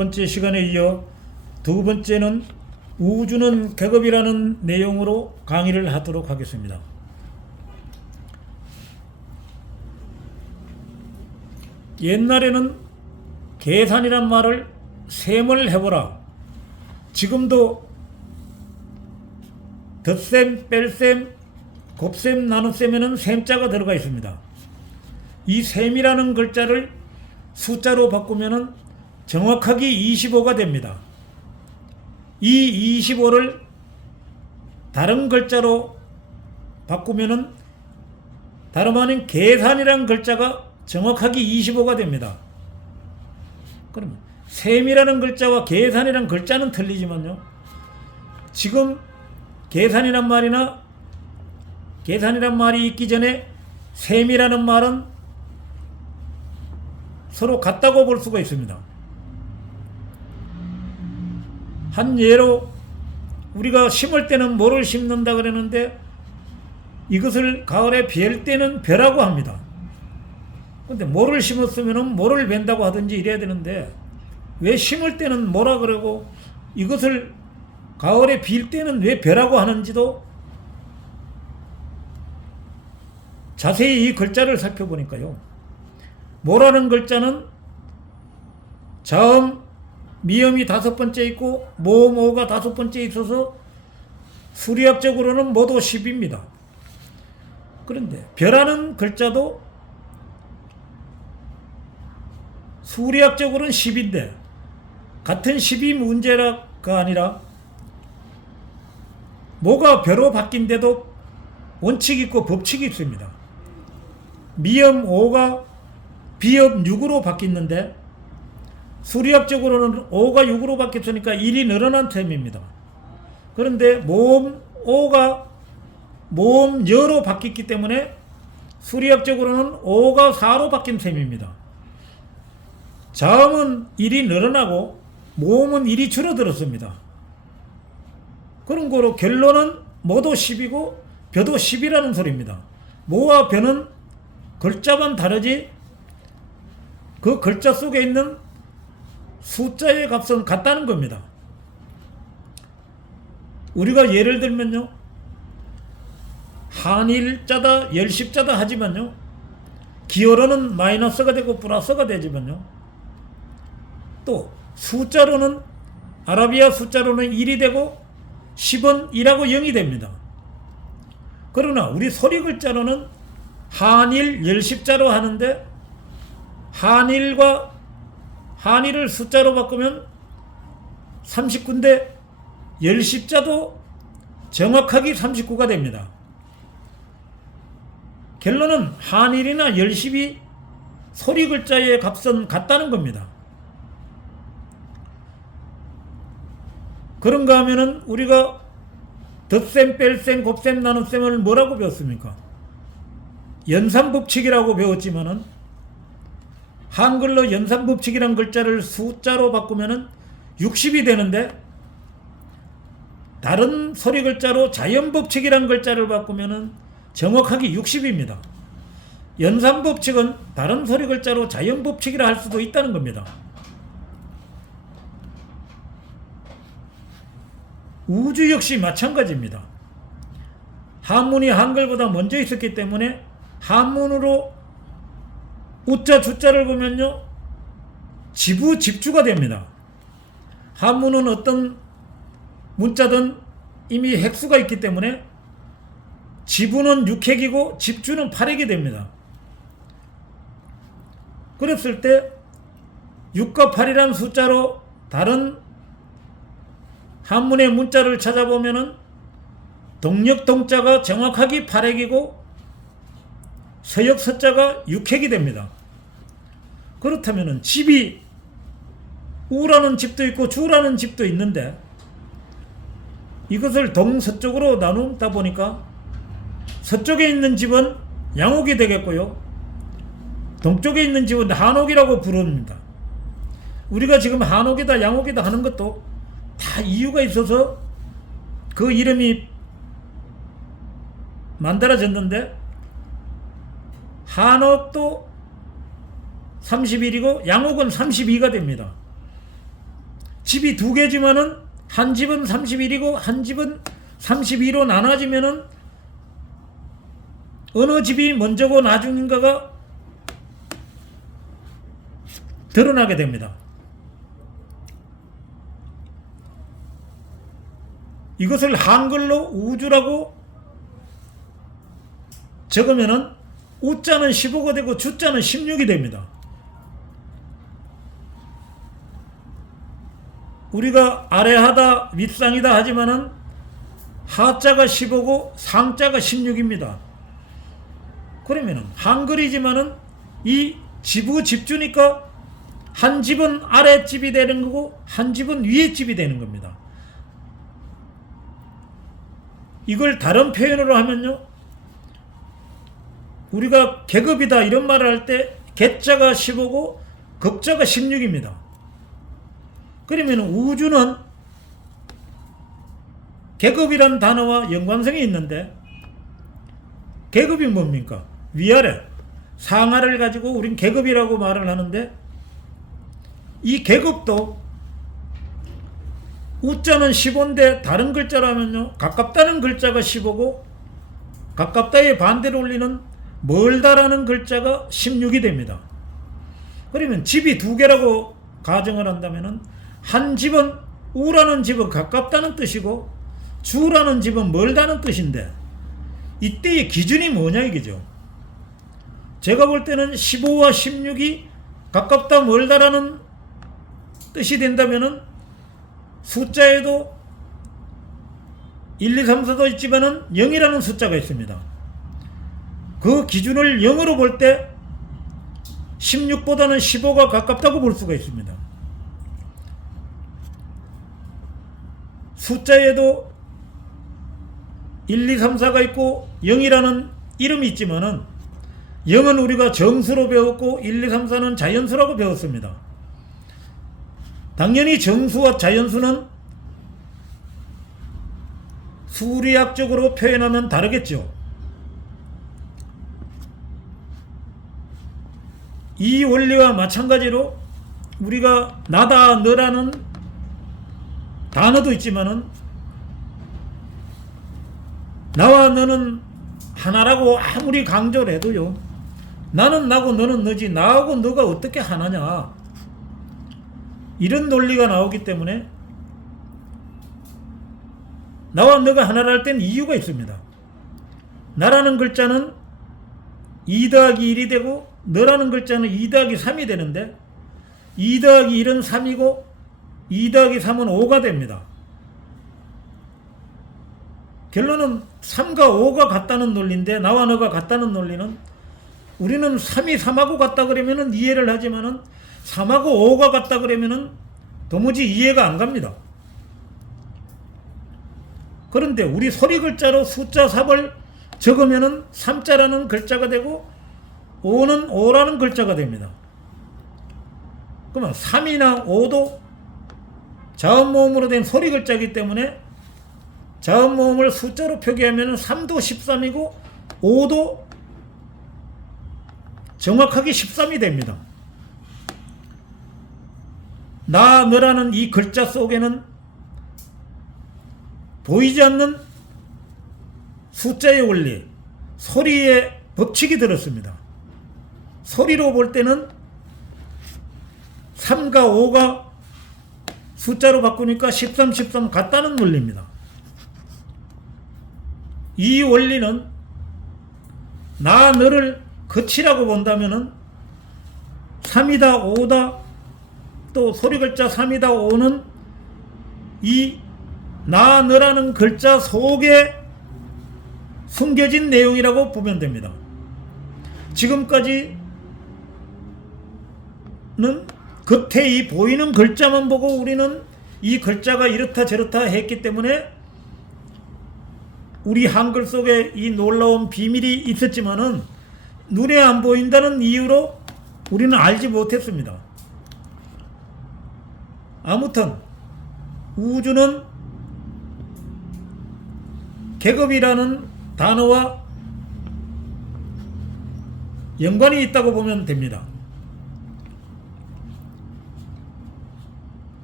번째 시간에 이어 두 번째는 우주는 계급이라는 내용으로 강의를 하도록 하겠습니다. 옛날에는 계산이란 말을 셈을 해보라. 지금도 덧셈, 뺄셈, 곱셈, 나눗셈에는 셈자가 들어가 있습니다. 이 셈이라는 글자를 숫자로 바꾸면 정확하게 25가 됩니다. 이 25를 다른 글자로 바꾸면 다름 아닌 계산이라는 글자가 정확하게 25가 됩니다. 그러면 셈이라는 글자와 계산이라는 글자는 틀리지만요, 지금 계산이란 말이 있기 전에 셈이라는 말은 서로 같다고 볼 수가 있습니다. 한 예로 우리가 심을 때는 뭐를 심는다 그러는데 이것을 가을에 벨 때는 벼라고 합니다. 근데 뭐를 심었으면 뭐를 벤다고 하든지 이래야 되는데 왜 심을 때는 뭐라 그러고 이것을 가을에 빌 때는 왜 벼라고 하는지도 자세히 이 글자를 살펴보니까요, 뭐라는 글자는 자음, 미음이 5번째 있고 모가 5번째 있어서 수리학적으로는 모두 10입니다. 그런데 벼라는 글자도 수리학적으로는 10인데 같은 10이 문제가 아니라 모가 벼로 바뀐데도 원칙이 있고 법칙이 있습니다. 미음 5가 비읍 6으로 바뀌었는데 수리학적으로는 5가 6으로 바뀌었으니까 1이 늘어난 셈입니다. 그런데 모음 5가 모음 여로 바뀌었기 때문에 수리학적으로는 5가 4로 바뀐 셈입니다. 자음은 1이 늘어나고 모음은 1이 줄어들었습니다. 그런 거로 결론은 모도 10이고 벼도 10이라는 소리입니다. 모와 벼는 글자만 다르지 그 글자 속에 있는 숫자의 값은 같다는 겁니다. 우리가 예를 들면요, 한일자다, 열십자다 하지만요, 기어로는 마이너스가 되고 플러스가 되지만요, 또 숫자로는 아라비아 숫자로는 1이 되고 10은 1하고 0이 됩니다. 그러나 우리 소리 글자로는 한일 열십자로 하는데 한일을 숫자로 바꾸면 39인데 열십자도 정확하게 39가 됩니다. 결론은 한일이나 열십이 소리 글자의 값은 같다는 겁니다. 그런가 하면은 우리가 덧셈, 뺄셈, 곱셈, 나눗셈을 뭐라고 배웠습니까? 연산법칙이라고 배웠지만은 한글로 연산법칙이란 글자를 숫자로 바꾸면은 60이 되는데 다른 소리 글자로 자연법칙이란 글자를 바꾸면은 정확하게 60입니다. 연산법칙은 다른 소리 글자로 자연법칙이라 할 수도 있다는 겁니다. 우주 역시 마찬가지입니다. 한문이 한글보다 먼저 있었기 때문에 한문으로 우자 주자를 보면요, 지부 집주가 됩니다. 한문은 어떤 문자든 이미 획수가 있기 때문에 지부는 6획이고 집주는 8획이 됩니다. 그랬을 때 6과 8이라는 숫자로 다른 한문의 문자를 찾아보면은 동력 동자가 정확하게 8획이고 서역 서자가 6획이 됩니다. 그렇다면은 집이 우라는 집도 있고 주라는 집도 있는데 이것을 동서쪽으로 나누다 보니까 서쪽에 있는 집은 양옥이 되겠고요, 동쪽에 있는 집은 한옥이라고 부릅니다. 우리가 지금 한옥이다 양옥이다 하는 것도 다 이유가 있어서 그 이름이 만들어졌는데, 한옥도 31이고 양옥은 32가 됩니다. 집이 두 개지만은 한 집은 31이고 한 집은 32로 나눠지면은 어느 집이 먼저고 나중인가가 드러나게 됩니다. 이것을 한글로 우주라고 적으면은 우자는 15가 되고 주자는 16이 됩니다. 우리가 아래하다 윗상이다 하지만은 하자가 15고 상자가 16입니다. 그러면은 한글이지만은 이 지부 집주니까 한 집은 아랫집이 되는 거고 한 집은 위에 집이 되는 겁니다. 이걸 다른 표현으로 하면요, 우리가 계급이다 이런 말을 할 때 계자가 15고 급자가 16입니다. 그러면 우주는 계급이란 단어와 연관성이 있는데, 계급이 뭡니까? 위아래, 상하를 가지고 우린 계급이라고 말을 하는데, 이 계급도 우자는 15인데 다른 글자라면요, 가깝다는 글자가 15고 가깝다의 반대로 올리는 멀다라는 글자가 16이 됩니다. 그러면 집이 두 개라고 가정을 한다면은 한 집은 우라는 집은 가깝다는 뜻이고 주라는 집은 멀다는 뜻인데, 이때의 기준이 뭐냐 이거죠. 제가 볼 때는 15와 16이 가깝다 멀다라는 뜻이 된다면은 숫자에도 1, 2, 3, 4도 있지만은 0이라는 숫자가 있습니다. 그 기준을 0으로 볼 때 16보다는 15가 가깝다고 볼 수가 있습니다. 숫자에도 1, 2, 3, 4가 있고 0이라는 이름이 있지만은 0은 우리가 정수로 배웠고 1, 2, 3, 4는 자연수라고 배웠습니다. 당연히 정수와 자연수는 수리학적으로 표현하면 다르겠죠. 이 원리와 마찬가지로 우리가 나다 너라는 단어도 있지만은 나와 너는 하나라고 아무리 강조를 해도요, 나는 나고 너는 너지 나하고 너가 어떻게 하나냐, 이런 논리가 나오기 때문에 나와 너가 하나라 할 때는 이유가 있습니다. 나라는 글자는 2 더하기 1이 되고 너라는 글자는 2 더하기 3이 되는데 2 더하기 1은 3이고 2 더하기 3은 5가 됩니다. 결론은 3과 5가 같다는 논리인데, 나와 너가 같다는 논리는 우리는 3이 3하고 같다 그러면은 이해를 하지만은 3하고 5가 같다 그러면은 도무지 이해가 안 갑니다. 그런데 우리 소리 글자로 숫자 3을 적으면은 3자라는 글자가 되고 5는 5라는 글자가 됩니다. 그러면 3이나 5도 자음모음으로 된 소리 글자이기 때문에 자음모음을 숫자로 표기하면 3도 13이고 5도 정확하게 13이 됩니다. 나, 너라는 이 글자 속에는 보이지 않는 숫자의 원리, 소리의 법칙이 들었습니다. 소리로 볼 때는 3과 5가 숫자로 바꾸니까 13, 13 같다는 원리입니다. 이 원리는 나, 너를 거치라고 본다면은 3이다, 5다, 또 소리 글자 3이다, 5는 이 나, 너라는 글자 속에 숨겨진 내용이라고 보면 됩니다. 지금까지는 겉에 이 보이는 글자만 보고 우리는 이 글자가 이렇다 저렇다 했기 때문에 우리 한글 속에 이 놀라운 비밀이 있었지만은 눈에 안 보인다는 이유로 우리는 알지 못했습니다. 아무튼 우주는 계급이라는 단어와 연관이 있다고 보면 됩니다.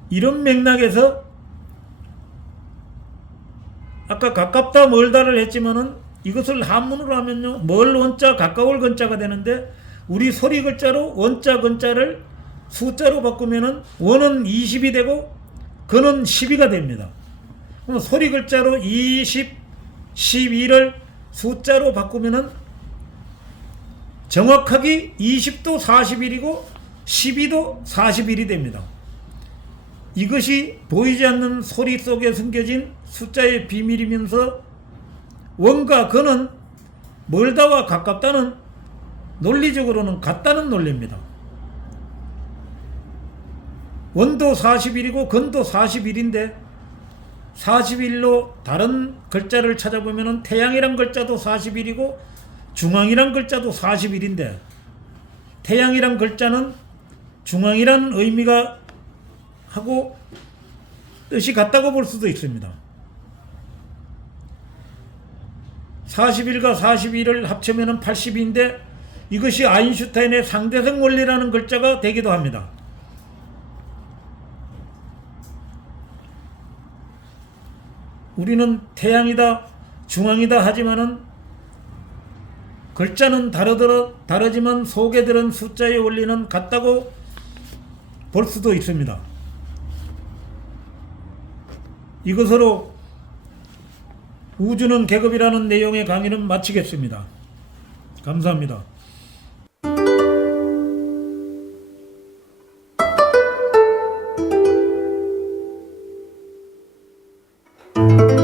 이런 맥락에서 아까 가깝다 멀다를 했지만은 이것을 한문으로 하면요, 멀 원자 가까울 건자가 되는데, 우리 소리 글자로 원자 건자를 숫자로 바꾸면은 원은 20이 되고 건은 12가 됩니다. 그럼 소리 글자로 20, 12를 숫자로 바꾸면은 정확하게 20도 41이고 12도 41이 됩니다. 이것이 보이지 않는 소리 속에 숨겨진 숫자의 비밀이면서 원과 건은 멀다와 가깝다는 논리적으로는 같다는 논리입니다. 원도 41이고 건도 41인데 41로 다른 글자를 찾아보면 태양이란 글자도 41이고 중앙이란 글자도 41인데 태양이란 글자는 중앙이라는 의미가 하고 뜻이 같다고 볼 수도 있습니다. 41과 41을 합치면 80인데 이것이 아인슈타인의 상대성 원리라는 글자가 되기도 합니다. 우리는 태양이다, 중앙이다 하지만은 글자는 다르지만 속에 들은 숫자의 원리는 같다고 볼 수도 있습니다. 이것으로 우주는 계급이라는 내용의 강의는 마치겠습니다. 감사합니다.